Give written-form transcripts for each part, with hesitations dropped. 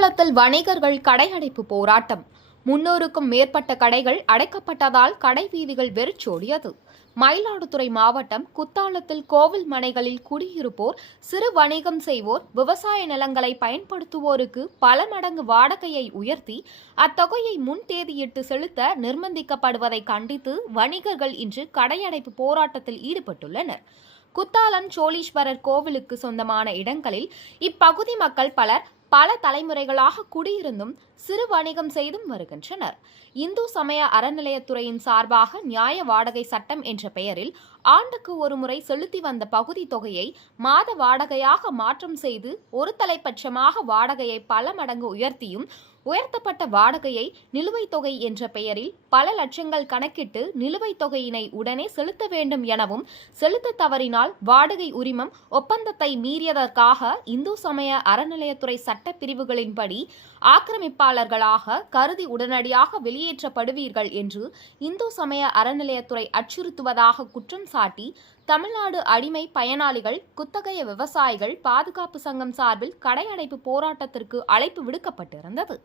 குத்தாலத்தில் வணிகர்கள் கடையடைப்பு போராட்டம். 300க்கும் மேற்பட்ட கடைகள் அடைக்கப்பட்டதால் கடை வீதிகள் வெறிச்சோடியது. மயிலாடுதுறை மாவட்டம் குத்தாலத்தில் கோவில் மனைகளில் குடியிருப்போர், சிறு வணிகம் செய்வோர், விவசாய நிலங்களை பயன்படுத்துவோருக்கு பல மடங்கு வாடகையை உயர்த்தி அத்தொகையை முன் தேதியிட்டு செலுத்த நிர்பந்திக்கப்படுவதை கண்டித்து வணிகர்கள் இன்று கடையடைப்பு போராட்டத்தில் ஈடுபட்டுள்ளனர். குத்தாலம் சோழீஸ்வரர் கோவிலுக்கு சொந்தமான இடங்களில் இப்பகுதி மக்கள் பல தலைமுறைகளாக குடியிருந்தும் சிறு வணிகம் செய்தும் வருகின்றனர். இந்து சமய அறநிலையத்துறையின் சார்பாக நியாய வாடகை சட்டம் என்ற பெயரில் ஆண்டுக்கு ஒரு முறை செலுத்தி வந்த பகுதி தொகையை மாத வாடகையாக மாற்றம் செய்து ஒரு தலைப்பட்சமாக வாடகையை பல மடங்கு உயர்த்தியும், உயர்த்தப்பட்ட வாடகையை நிலுவைத் தொகை என்ற பெயரில் பல லட்சங்கள் கணக்கிட்டு நிலுவைத் தொகையினை உடனே செலுத்த வேண்டும் எனவும், செலுத்த தவறினால் வாடகை உரிமம் ஒப்பந்தத்தை மீறியதற்காக இந்து சமய அறநிலையத்துறை சட்ட பிரிவுகளின்படி ஆக்கிரமிப்பாளர்களாக கருதி உடனடியாக வெளியேற்றப்படுவீர்கள் என்று இந்து சமய அறநிலையத்துறை அச்சுறுத்துவதாக குற்றம் சாட்டி தமிழ்நாடு அடிமை பயனாளிகள் குத்தகைய விவசாயிகள் பாதுகாப்பு சங்கம் சார்பில் கடையடைப்பு போராட்டத்திற்கு அழைப்பு விடுக்கப்பட்டிருந்தது.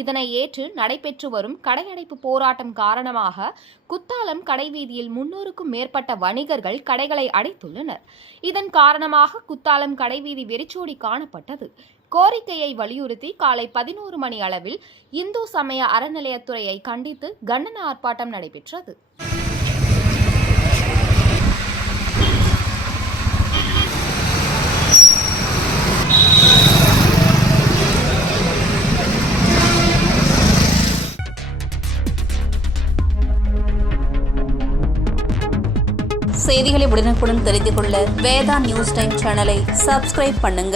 இதனை ஏற்று நடைபெற்று வரும் கடையடைப்பு போராட்டம் காரணமாக குத்தாலம் கடைவீதியில் 300க்கும் மேற்பட்ட வணிகர்கள் கடைகளை அடைத்துள்ளனர். இதன் காரணமாக குத்தாலம் கடைவீதி வெறிச்சோடி காணப்பட்டது. கோரிக்கையை வலியுறுத்தி காலை 11 மணி அளவில் இந்து சமய அறநிலையத்துறையை கண்டித்து கண்டன ஆர்ப்பாட்டம் நடைபெற்றது. செய்திகளை உடனுக்குடன் தெரிந்து கொள்ள வேதா நியூஸ் டைம் சேனலை சப்ஸ்கிரைப் பண்ணுங்க.